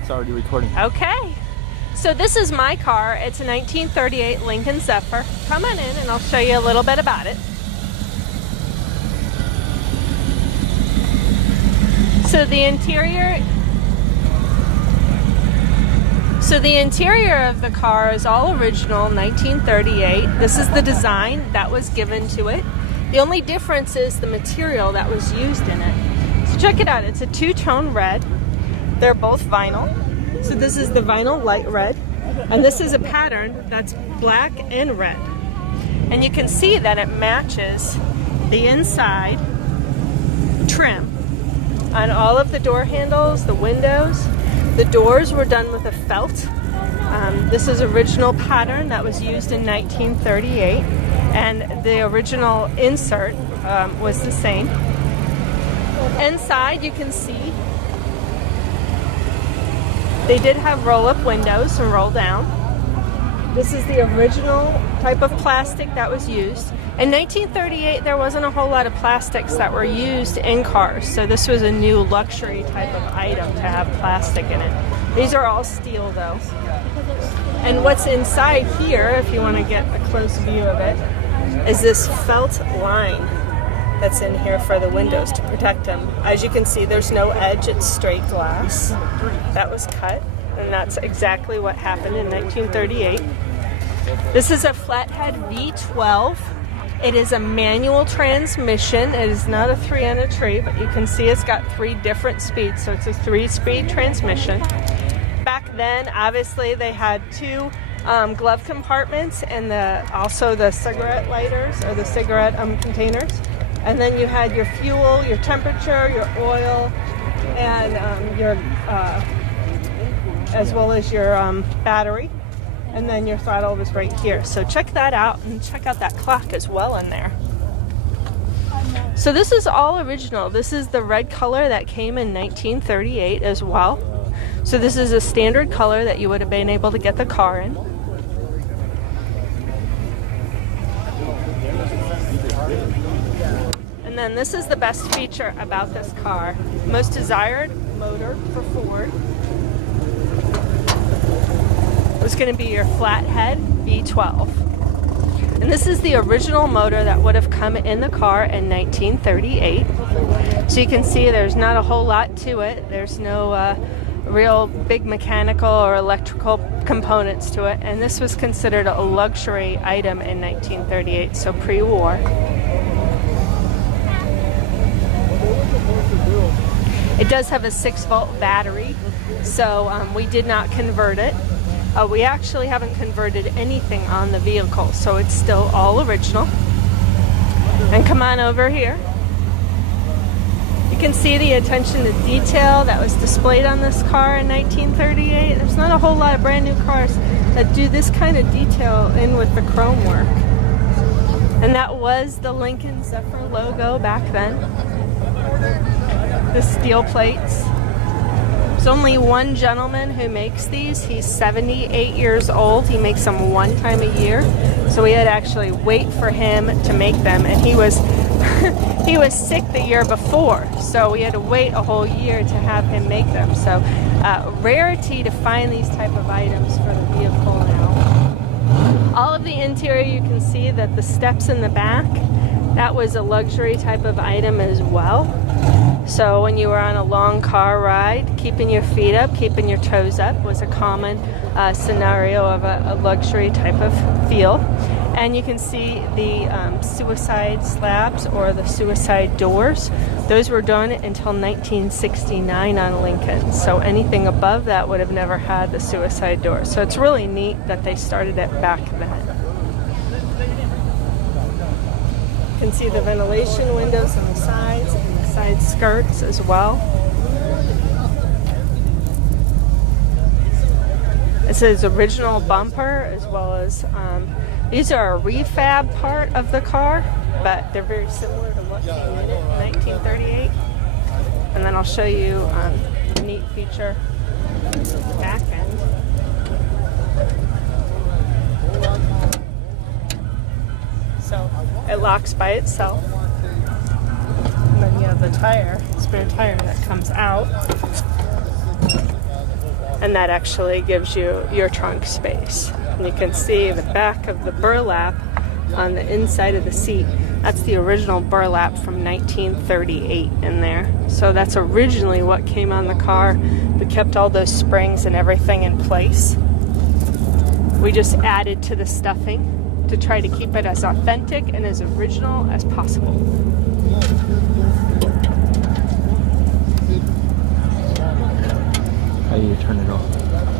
It's already recording. Okay. So this is my car. It's a 1938 Lincoln Zephyr. Come on in and I'll show you a little bit about it. So the interior of the car is all original, 1938. This is the design that was given to it. The only difference is the material that was used in it. So check it out. It's a two-tone red. They're both vinyl. So this is the vinyl light red, and this is a pattern that's black and red. And you can see that it matches the inside trim on all of the door handles, the windows. The doors were done with a felt. This is original pattern that was used in 1938, and the original insert was the same. Inside you can see they did have roll-up windows and roll down. This is the original type of plastic that was used. In 1938, there wasn't a whole lot of plastics that were used in cars, so this was a new luxury type of item to have plastic in it. These are all steel though. And what's inside here, if you want to get a close view of it, is this felt line that's in here for the windows to protect them. As you can see, there's no edge, it's straight glass. That was cut, and that's exactly what happened in 1938. This is a flathead V12. It is a manual transmission. It is not a 3 on a tree, but you can see it's got 3 different speeds, so it's a 3-speed transmission. Back then, obviously, they had 2 glove compartments and also the cigarette lighters or the cigarette containers. And then you had your fuel, your temperature, your oil, and as well as your battery. And then your throttle was right here. So check that out, and check out that clock as well in there. So this is all original. This is the red color that came in 1938 as well. So this is a standard color that you would have been able to get the car in. And then this is the best feature about this car. Most desired motor for Ford was going to be your flathead V12. And this is the original motor that would have come in the car in 1938. So you can see there's not a whole lot to it. There's no real big mechanical or electrical components to it. And this was considered a luxury item in 1938, so pre-war. It does have a 6-volt battery, so we did not convert it. We actually haven't converted anything on the vehicle, so it's still all original. And come on over here. You can see the attention to detail that was displayed on this car in 1938. There's not a whole lot of brand new cars that do this kind of detail in with the chrome work. And that was the Lincoln Zephyr logo back then. The steel plates. There's only one gentleman who makes these. He's 78 years old. He makes them 1 time a year. So we had to actually wait for him to make them, and he was he was sick the year before. So we had to wait a whole year to have him make them. So rarity to find these type of items for the vehicle now. All of the interior, you can see that the steps in the back, that was a luxury type of item as well. So when you were on a long car ride, keeping your feet up, keeping your toes up was a common scenario of a luxury type of feel. And you can see the suicide slabs or the suicide doors. Those were done until 1969 on Lincoln. So anything above that would have never had the suicide door. So it's really neat that they started it back then. You can see the ventilation windows on the sides and the side skirts as well. It says original bumper as well as These are a refab part of the car, but they're very similar to what came in it in 1938. And then I'll show you a neat feature back end. So it locks by itself. And then you have the tire, spare tire that comes out. And that actually gives you your trunk space. And you can see the back of the burlap on the inside of the seat. That's the original burlap from 1938 in there. So that's originally what came on the car. We kept all those springs and everything in place. We just added to the stuffing to try to keep it as authentic and as original as possible. How do you turn it off?